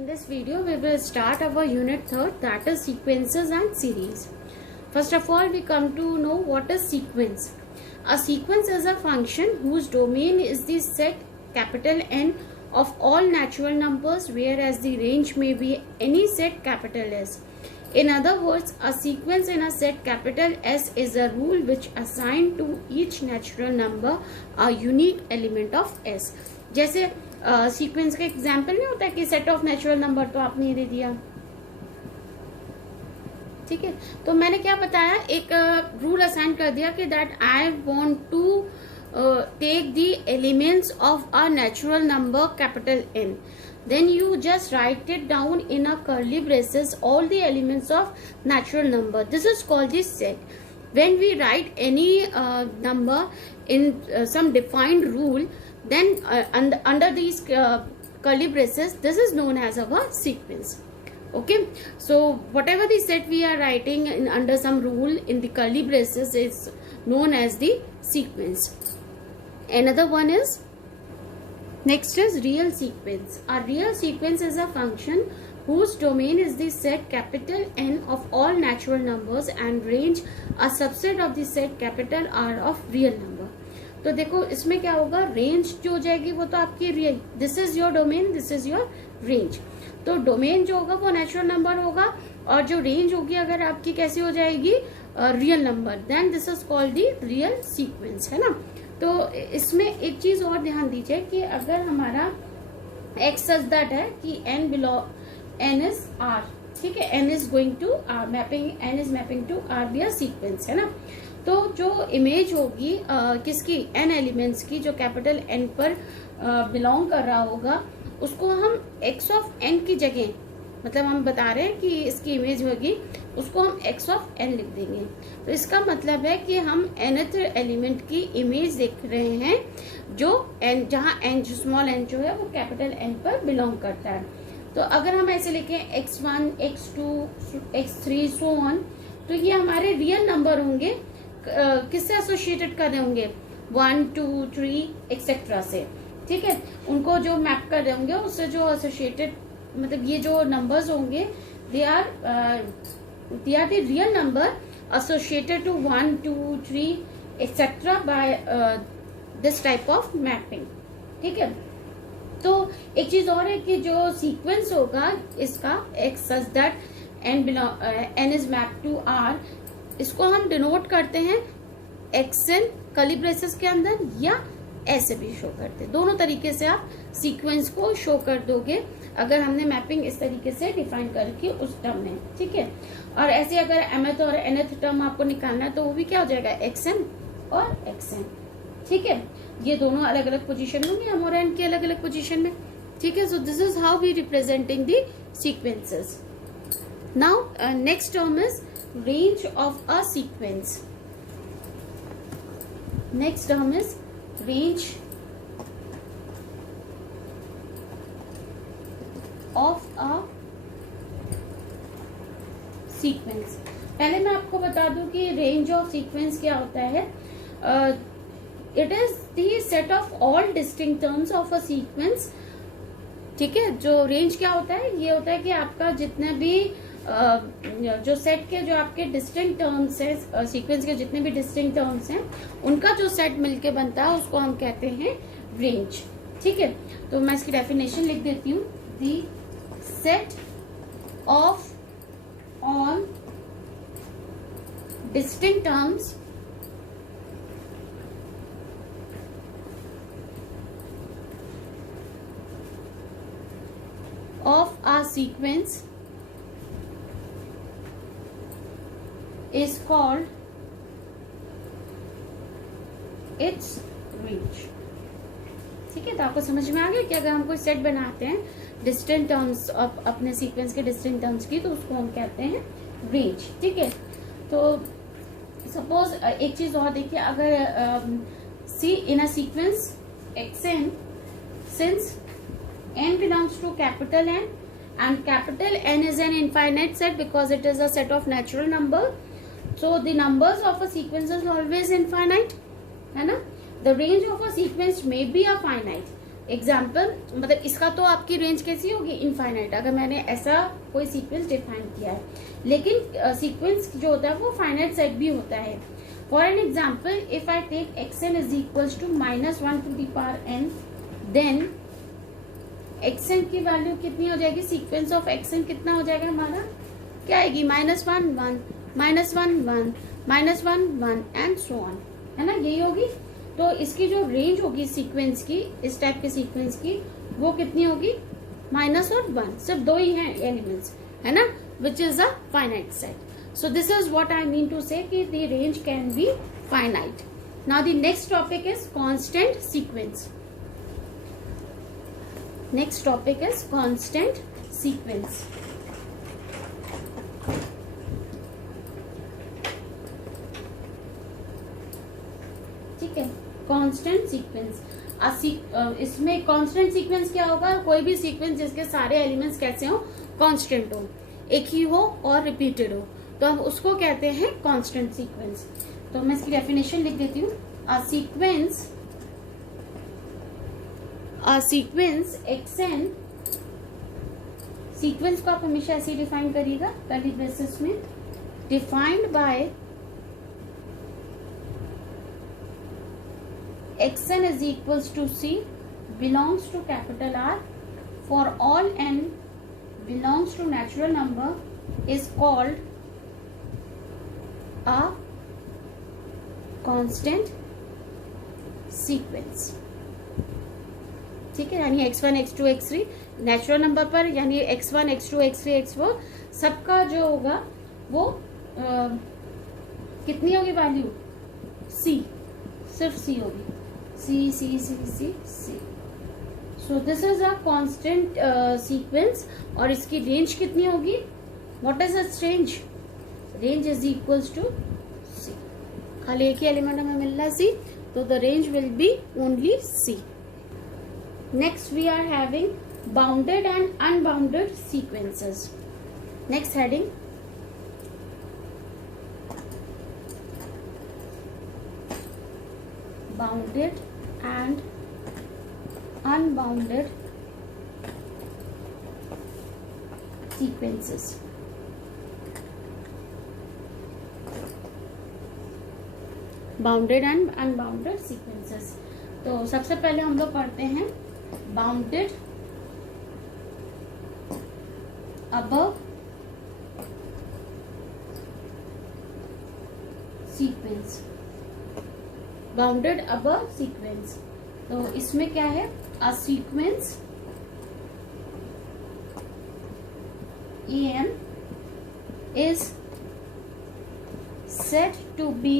In this video, we will start our unit 3rd, that is sequences and series. First of all, we come to know what is sequence. A sequence is a function whose domain is the set capital N of all natural numbers, whereas the range may be any set capital S. In other words, a sequence in a set capital S is a rule which assigns to each natural number a unique element of S. जैसे sequence का example नहीं होता कि set of natural number तो आपने ये दे दिया, ठीक है। तो मैंने क्या बताया, एक रूल असाइन कर दिया कि that I want to take the elements of a natural number capital N. Then you just write it down in a curly braces all the elements of natural number. This is called the set. When we write any number in some defined rule, then under these curly braces, this is known as our sequence. Okay, so whatever the set we are writing under some rule in the curly braces is known as the sequence. Another one is, next is real sequence. A real sequence is a function whose domain is the set capital N of all natural numbers and range a subset of the set capital R of real number. तो देखो इसमें क्या होगा, range जो हो जाएगी वो तो आपकी real, this is your domain, this is your range. तो डोमेन जो होगा वो नेचुरल नंबर होगा और जो रेंज होगी अगर आपकी कैसी हो जाएगी, real number, then this is called the real sequence, है ना. तो इसमें एक चीज और ध्यान दीजिए कि अगर हमारा एक्स सच दैट है कि एन इज आर, ठीक है, N is going to R, mapping N is mapping to R be R sequence, है ना. तो जो इमेज होगी किसकी, एन एलिमेंट्स की, जो कैपिटल एन पर बिलोंग कर रहा होगा, उसको हम एक्स ऑफ एन की जगह, मतलब हम बता रहे हैं कि इसकी इमेज होगी, उसको हम एक्स ऑफ एन लिख देंगे. तो इसका मतलब है कि हम nth एलिमेंट की इमेज देख रहे हैं जो एन, जहाँ एन, जो स्मॉल एन जो है वो कैपिटल एन पर बिलोंग करता है. तो अगर हम ऐसे लिखें x1, x2, x3 so on, तो ये हमारे रियल नंबर होंगे, किससे एसोसिएटेड कर रहे होंगे, 1, 2, 3 एक्सेट्रा से, ठीक है. उनको जो मैप कर रहे होंगे उससे जो एसोसिएटेड, मतलब ये जो नंबर्स होंगे they are the real number associated to 1, 2, 3 etc. by this type of mapping, ठीक है. तो एक चीज और है कि जो सीक्वेंस होगा इसका x such that n is mapped to r, इसको हम डिनोट करते हैं xn कर्ली ब्रेसेस के अंदर या ऐसे भी शो करते हैं. दोनों तरीके से आप सीक्वेंस को शो कर दोगे अगर हमने मैपिंग इस तरीके से डिफाइन करके उस टर्म में, ठीक है. और ऐसे अगर mth और nth टर्म आपको निकालना है तो वो भी क्या हो जाएगा, xn और xn, ठीक है. ये दोनों अलग अलग पोजीशन में होंगे, m और n की अलग अलग पोजीशन में, ठीक है. So this is how we representing the sequences. Now next term is range of a sequence. Next term is range of a sequence. पहले मैं आपको बता दूं कि रेंज ऑफ सीक्वेंस क्या होता है. It is the set of all distinct terms of a sequence, ठीक है. जो रेंज क्या होता है, ये होता है कि आपका जितने भी जो सेट के जो आपके डिस्टिंक्ट टर्म्स है, सीक्वेंस के जितने भी डिस्टिंक्ट टर्म्स हैं, उनका जो सेट मिलके बनता है उसको हम कहते हैं रेंज, ठीक है. तो मैं इसकी डेफिनेशन लिख देती हूँ. The set of all distinct terms of a sequence is called its range, ठीक है. तो आपको समझ में आ गया कि अगर हम कोई सेट बनाते हैं डिस्टेंट टर्म्स अपने सीक्वेंस के डिस्टेंट टर्म्स की, तो उसको हम कहते हैं रेंज, ठीक है. तो सपोज एक चीज और देखिए, अगर see in a sequence xn, since n belongs to capital N and capital N is an infinite set because it is a set of natural number. So the numbers of a sequence is always infinite, है ना. The range of a sequence may be a finite. Example मतलब इसका तो आपकी range कैसी होगी, infinite, अगर मैंने ऐसा कोई सीक्वेंस डिफाइन किया है। लेकिन सीक्वेंस जो होता है वो फाइनाइट सेट भी होता है। For an example, if I take xn is equals to -1 to the power n, then xn की वैल्यू कितनी हो जाएगी, सीक्वेंस ऑफ xn कितना हो जाएगा हमारा, क्या आएगी, -1 1 -1 1 -1 1 एंड सो ऑन, है ना, यही होगी। तो इसकी जो रेंज होगी सीक्वेंस की, इस टाइप के सीक्वेंस की, वो कितनी होगी, माइनस और 1, सिर्फ 2 ही हैं एलिमेंट्स, है ना, which is a finite set. So this is what I mean to say कि the range can be finite. Now the next topic is constant sequence. Next topic is constant sequence. ठीक है, constant sequence. इसमें constant sequence क्या होगा, कोई भी sequence जिसके सारे एलिमेंट्स कैसे हो, कांस्टेंट हो, एक ही हो और रिपीटेड हो, तो हम उसको कहते हैं कांस्टेंट सीक्वेंस। तो मैं इसकी डेफिनेशन लिख देती हूँ। अ सीक्वेंस xn, सीक्वेंस को आप हमेशा ऐसे डिफाइन करिएगा पहली बेसिस में, defined by xn is equals to c, belongs to capital R, for all n belongs to natural number, is called a constant sequence। ठीक है, यानी x1 x2 x3 natural number पर, यानी x1 x2 x3 x4 सबका जो होगा वो कितनी होगी वैल्यू, c, सिर्फ c होगी, C C C C C। So this is a constant sequence और इसकी रेंज कितनी होगी, what is its range, range is equals to C, खाली एक ही एलिमेंट हमें मिल रहा है C, तो the range will be only C। Next we are having bounded and unbounded sequences। Next heading, bounded and unbounded sequences। Bounded and unbounded sequences. तो सबसे पहले हम लोग पढ़ते हैं bounded above sequence. Bounded above sequence, तो इसमें क्या है, a sequence EM is said to be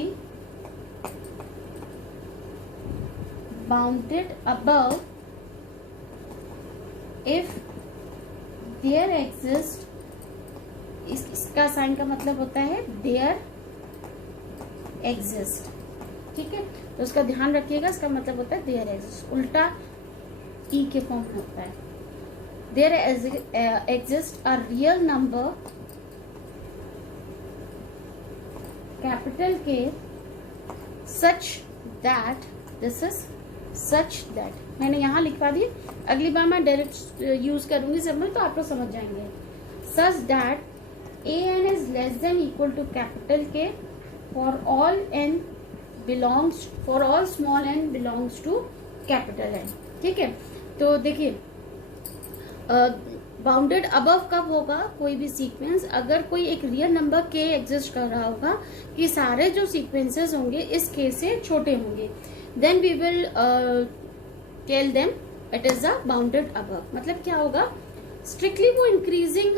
bounded above if there exists, इसका साइन का मतलब होता है there exist। ठीक है, तो उसका ध्यान रखिएगा, इसका मतलब होता है देयर एग्जिस्ट, उल्टा ई के फॉर्म में होता है। There exist a real number capital K such that, this is such that, मैंने यहाँ लिखवा दी, अगली बार मैं डायरेक्ट यूज करूंगी सिंबल तो आप लोग समझ जाएंगे। Such that an is less than equal to capital K for all n belongs, for all small n belongs to capital N। ठीक है, तो देखिए बाउंडेड अबव कब होगा कोई भी सीक्वेंस, अगर कोई एक रियल नंबर k एग्जिस्ट कर रहा होगा कि सारे जो सीक्वेंसेस होंगे इस k से छोटे होंगे, then we will tell them it is a bounded above. मतलब क्या होगा, स्ट्रिक्टली वो इंक्रीजिंग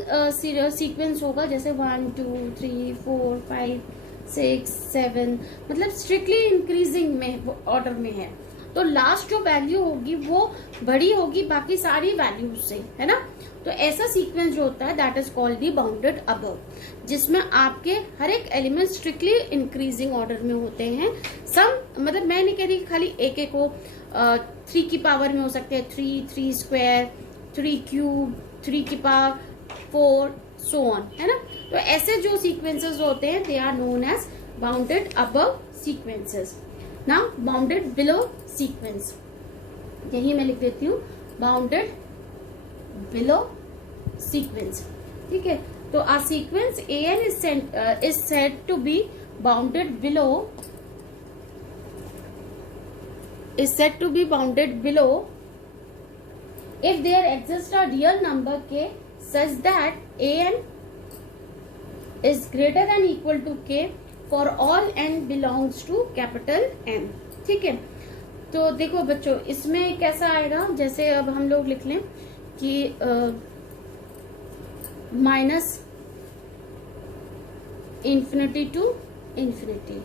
सीक्वेंस होगा, जैसे 1 2 3 4 5 6 7, मतलब स्ट्रिक्टली इंक्रीजिंग में ऑर्डर में है, तो लास्ट जो वैल्यू होगी वो बड़ी होगी बाकी सारी वैल्यूज से, है ना। तो ऐसा सीक्वेंस जो होता है that is called the bounded above, जिसमें आपके हर एक एलिमेंट स्ट्रिक्टली इंक्रीजिंग ऑर्डर में होते हैं। सम मतलब मैं नहीं कह रही खाली एक एक को 3 की पावर में हो सकते हैं, 3 3 स्क्वायर 3 क्यूब 3 की पावर 4 सो ऑन, है ना। तो ऐसे जो सीक्वेंसेस होते हैं they are known as bounded above sequences. Now bounded below sequence. यही मैं लिख देती हूँ बाउंडेड बिलो सीक्वेंस। ठीक है, तो आ sequence an is said to be bounded below if there exists a real number k such that an is greater than equal to k for all n belongs to capital N। ठीक है, तो देखो बच्चों इसमें कैसा आएगा, जैसे अब हम लोग लिख लें कि माइनस इन्फिनिटी टू इन्फिनिटी,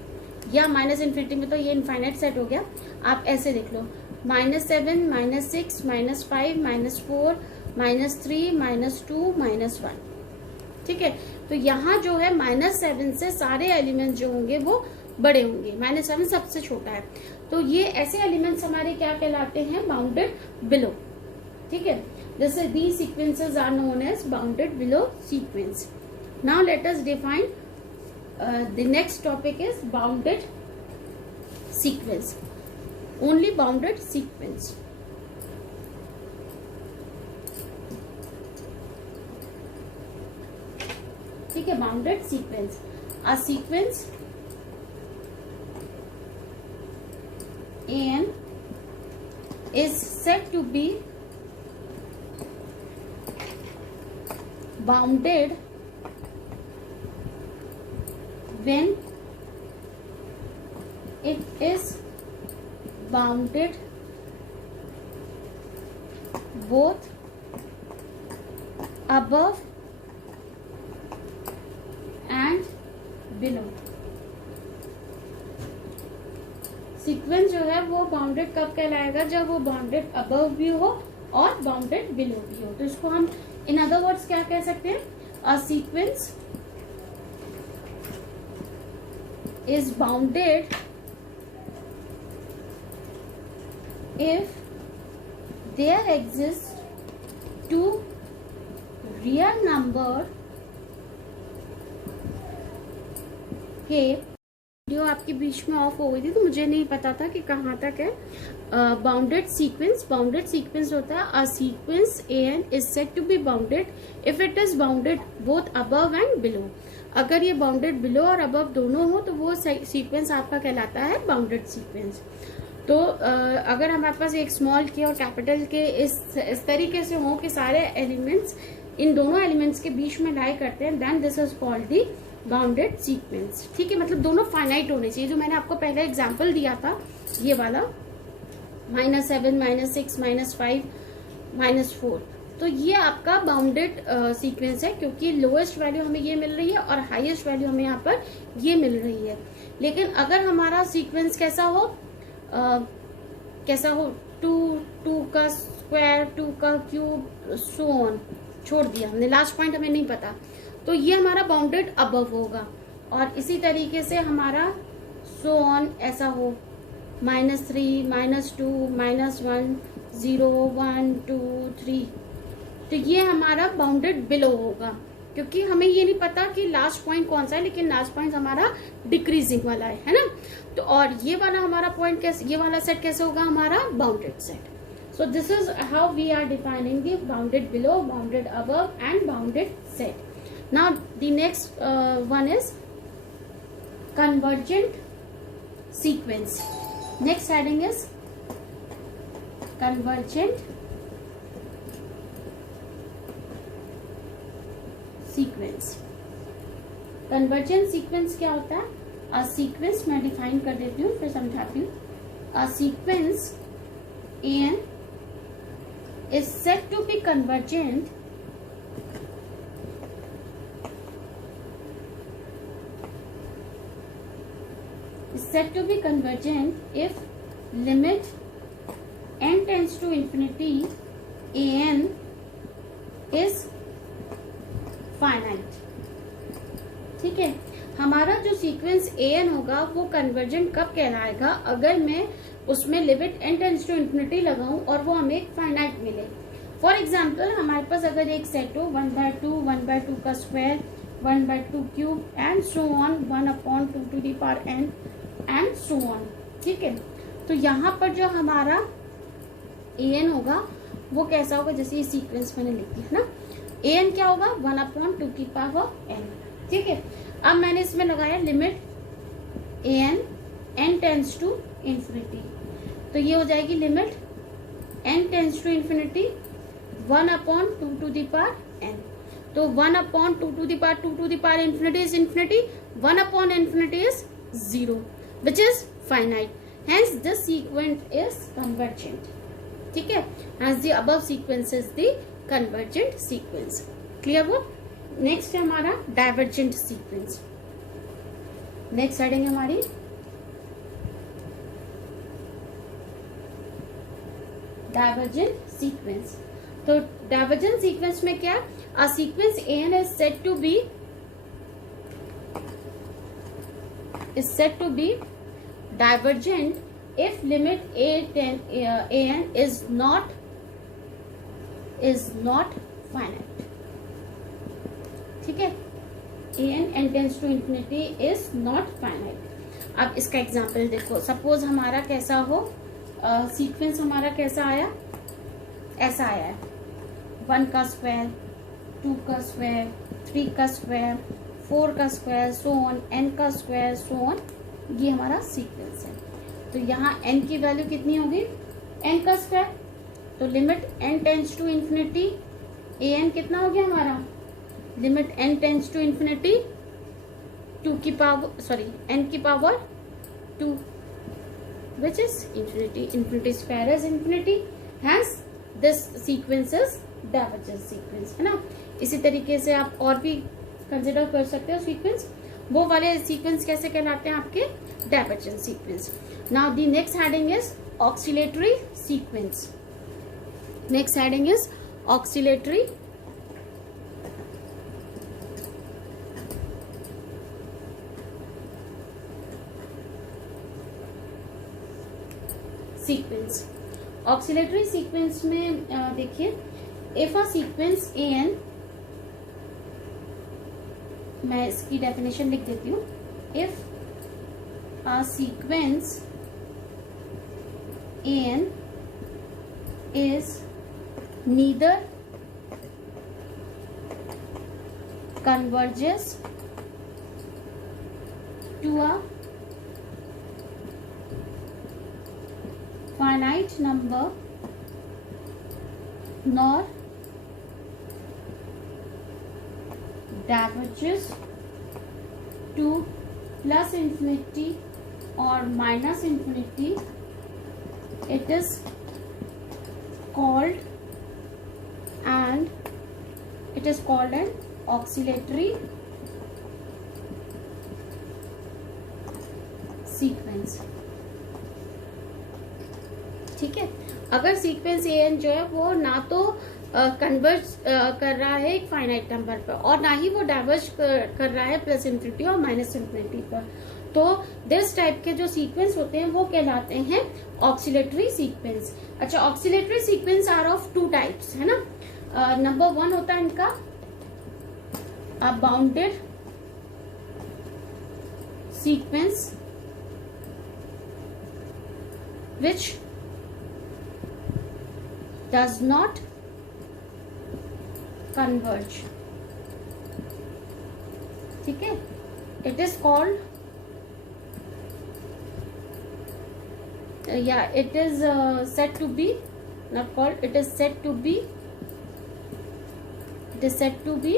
या माइनस इन्फिनिटी में तो ये इनफाइनाइट सेट हो गया, आप ऐसे देख लो -7 -6 -5 -4 -3 -2 -1। ठीक है, तो यहाँ जो है -7 से सारे एलिमेंट जो होंगे वो बड़े होंगे, -7 सबसे छोटा है, तो ये ऐसे एलिमेंट्स हमारे क्या कहलाते हैं, बाउंडेड बिलो। ठीक है, जैसे the sequences are known as bounded below sequence. Now let us define the next topic is bounded sequence, only bounded sequence। ठीक है, bounded sequence, a sequence an is said to be bounded when it is bounded both above and below। Sequence जो है वो bounded कब कहलाएगा, जब वो bounded above भी हो और बाउंडेड बिलो भी हो। तो इसको हम इन अदर वर्ड्स क्या कह सकते हैं, a sequence is bounded if there exists two real number के। वीडियो आपके बीच में ऑफ हो गई थी तो मुझे नहीं पता था कि कहाँ तक है। बाउंडेड सीक्वेंस होता है a sequence an is said to be bounded if it is bounded both above and below। अगर ये बाउंडेड बिलो और अबव दोनों हो तो वो सीक्वेंस आपका कहलाता है बाउंडेड सीक्वेंस। तो अगर हमारे पास एक स्मॉल के और कैपिटल के इस तरीके से हो कि सारे एलिमेंट्स इन दोनों एलिमेंट्स के बीच में लाई करते हैं, then this is called the bounded sequence. ठीक है, मतलब दोनों फाइनाइट होने चाहिए। जो मैंने आपको पहले एग्जांपल दिया था ये वाला -7 -6 -5 -4, तो ये आपका बाउंडेड सीक्वेंस है क्योंकि लोएस्ट वैल्यू हमें ये मिल रही है और हाईएस्ट वैल्यू हमें यहाँ पर ये मिल रही है। लेकिन अगर हमारा सीक्वेंस कैसा हो 2 का स्क्वायर 2 का क्यूब सो ऑन, छोड़ दिया हमने, लास्ट पॉइंट हमें नहीं पता, तो ये हमारा बाउंडेड अबव होगा। और इसी तरीके से हमारा सो ऑन ऐसा हो -3 -2 -1 0 1 2 3, तो ये हमारा बाउंडेड बिलो होगा क्योंकि हमें ये नहीं पता कि लास्ट पॉइंट कौन सा है, लेकिन लास्ट पॉइंट हमारा डिक्रीजिंग वाला है ना। तो और ये वाला हमारा पॉइंट कैसे, ये वाला सेट कैसे होगा, हमारा bounded set. So this is how we are defining the bounded below, bounded above and bounded set. Now the next one is convergent sequence. Next heading is convergent sequence. Convergent sequence क्या होता है, a sequence मैं define कर देती हूँ फिर समझाती हूँ। A sequence an is said to be convergent if limit n tends to infinity an is finite। ठीक है, हमारा जो सीक्वेंस an होगा वो कन्वर्जेंट कब कहलाएगा, अगर मैं उसमें limit n tends to infinity लगाऊं और वो हमें फाइनाइट मिले। फॉर एग्जाम्पल हमारे पास अगर एक सेट हो 1/2 1/2 का square 1/2 cube and so on 1/2 to the power n and so on. ठीक है, तो यहाँ पर जो हमारा ए एन होगा वो कैसा होगा, जैसे ये सीक्वेंस मैंने लिख दिया है ना, ए एन क्या होगा 1/2 की पावर एन। ठीक है, अब मैंने इसमें लगाया limit a n n tends to infinity, तो ये हो जाएगी limit n tends to infinity 1/2 to the power n. तो 1/2 to the power infinity is infinity, 1/infinity is 0 which is finite, hence this sequence is convergent। ठीक है, as the above sequence is the convergent sequence। clear वो। Next है हमारा divergent sequence. Next heading है हमारी divergent sequence. तो divergent sequence में क्या, a sequence n is said to be divergent if limit an is not finite। ठीक है, an tends to infinity is not finite। अब इसका एग्जाम्पल देखो, सपोज हमारा कैसा हो सीक्वेंस हमारा कैसा आया, ऐसा आया है 1 का स्क्वायर, 2 का स्क्वायर, 3 का स्क्वायर, 4 का स्क्वायर, सो ऑन, n का स्क्वायर, सो ऑन, ये हमारा सीक्वेंस है। तो यहाँ n की वैल्यू कितनी होगी, n का स्क्वायर, तो limit n tends to infinity an कितना हो गया हमारा, limit n tends to infinity 2 की पावर n की power 2 which is infinity, infinity square is infinity, hence this sequence is divergent sequence, है ना। इसी तरीके से आप और भी कंसिडर कर सकते हो सीक्वेंस, वो वाले सीक्वेंस कैसे कहलाते हैं आपके, divergent sequence. Now the next heading is oscillatory sequence. Next heading is oscillatory sequence. Oscillatory sequence में देखिए, if a sequence a n, मैं इसकी डेफिनेशन लिख देती हूँ, if a sequence a n is neither converges to a finite number nor diverges to plus infinity or minus infinity, it is called an oscillatory sequence. ठीक है, अगर sequence a N जो है वो ना तो कन्वर्ज कर रहा है एक फाइनाइट नंबर पर और ना ही वो डाइवर्ज कर रहा है प्लस इन्फिनिटी और माइनस इन्फिनिटी पर, तो दिस टाइप के जो सीक्वेंस होते हैं वो कहलाते हैं ऑक्सिलेटरी सीक्वेंस। अच्छा, oscillatory sequence are of 2 types, है ना। नंबर 1 होता है इनका bounded sequence which does not converge। ठीक है, it is called it is said to be, not called, it is said to be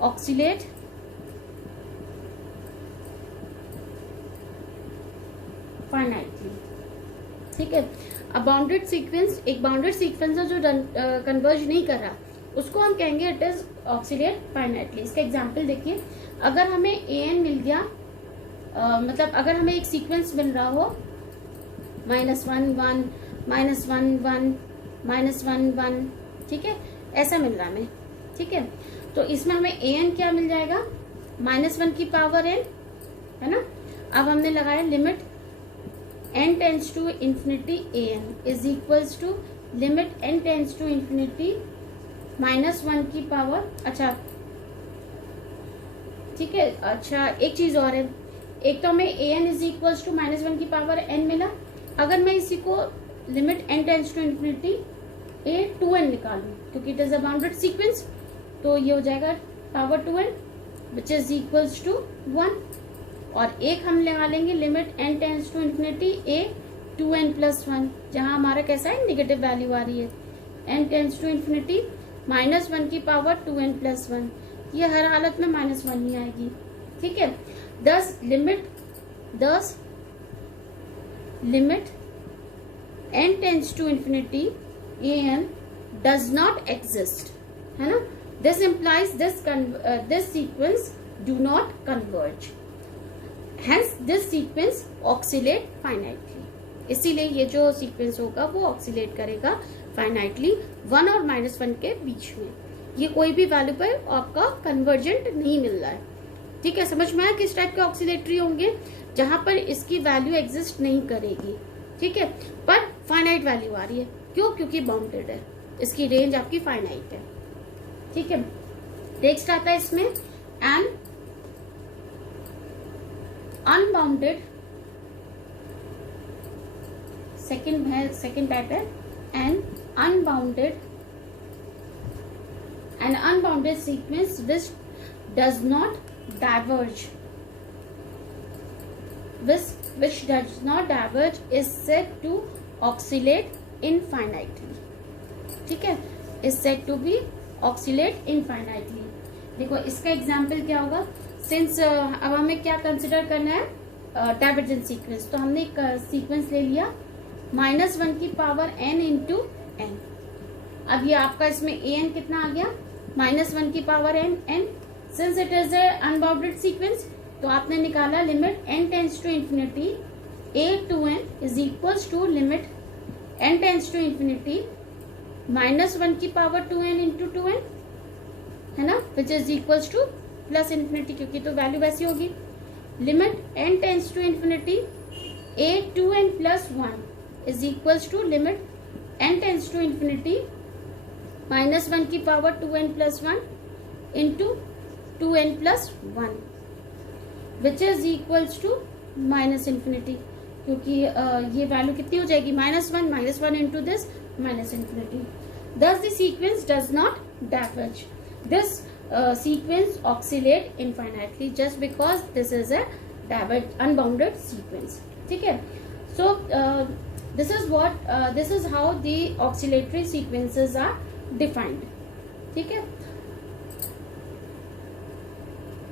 oscillate finitely। ठीक है, अब बाउंडेड सीक्वेंस, एक बाउंडेड सीक्वेंस है जो कन्वर्ज नहीं कर रहा, उसको हम कहेंगे इट इज ऑक्सिलेट फाइनाइटली। इसका एग्जांपल देखिए, अगर हमें an मिल गया, मतलब अगर हमें एक सीक्वेंस मिल रहा हो -1 1 -1 1 -1 1, ठीक है, ऐसा मिल रहा हमें। ठीक है, तो इसमें हमें an क्या मिल जाएगा, -1 की पावर n, है ना। अब हमने लगाया limit n tends to infinity an is equals to limit n tends to infinity -1 की पावर। अच्छा ठीक है, अच्छा एक चीज और है, एक तो हमें an is equals to -1 की पावर n मिला, अगर मैं इसी को limit n tends to infinity a 2n निकालूं, क्योंकि it is a bounded sequence, तो ये हो जाएगा power 2n which is equals to 1। और एक हम लगा लेंगे limit n tends to infinity a 2n plus 1, जहां हमारा कैसा है नेगेटिव वैल्यू आ रही है, n टेंड्स टू इन्फिनिटी -1 की पावर 2n प्लस 1, ये हर हालत में -1 ही आएगी। ठीक है, thus limit n tends to infinity an does not exist, है ना। This implies this sequence do not converge, hence this sequence oscillate finitely. इसीलिए ये जो सीक्वेंस होगा वो ऑक्सीलेट करेगा फाइनाइटली 1 और -1 के बीच में। ये कोई भी वैल्यू पर आपका कन्वर्जेंट नहीं मिल रहा है। ठीक है, समझ में आया किस टाइप के ऑक्सीलेटरी होंगे, जहां पर इसकी वैल्यू एग्जिस्ट नहीं करेगी। ठीक है, पर फाइनाइट वैल्यू आ रही है, क्यों? क्योंकि बाउंडेड है, इसकी रेंज आपकी फाइनाइट है। ठीक है, नेक्स्ट आता है इसमें एन अनबाउंडेड, सेकेंड टाइप है an unbounded sequence which does not diverge, which does not diverge is said to oscillate infinitely. ठीक है, is said to be oscillate infinitely। देखो इसका एग्जाम्पल क्या होगा, सिंस अब हमें क्या कंसिडर करना है, डाइवर्जेंट सीक्वेंस, तो हमने एक सीक्वेंस ले लिया -1 की पावर n इंटू n। अब ये आपका इसमें an कितना आ गया, -1 की power n। Since it is a unbounded sequence, तो आपने निकाला limit n tends to infinity a 2n is equals to limit n tends to infinity -1 की पावर 2n इंटू 2n, है ना, which is equals to plus infinity, क्योंकि तो value वैसी होगी। Limit n tends to infinity a 2n plus 1 is equals to limit n tends to infinity -1 की power 2n plus 1 into 2n plus 1 which is equals to minus infinity, क्योंकि ये value कितनी हो जाएगी, -1 into this minus infinity. Thus the sequence does not diverge, this sequence oscillate infinitely just because this is a unbounded sequence. ठीक है, so this is how the oscillatory sequences are defined. ठीक है।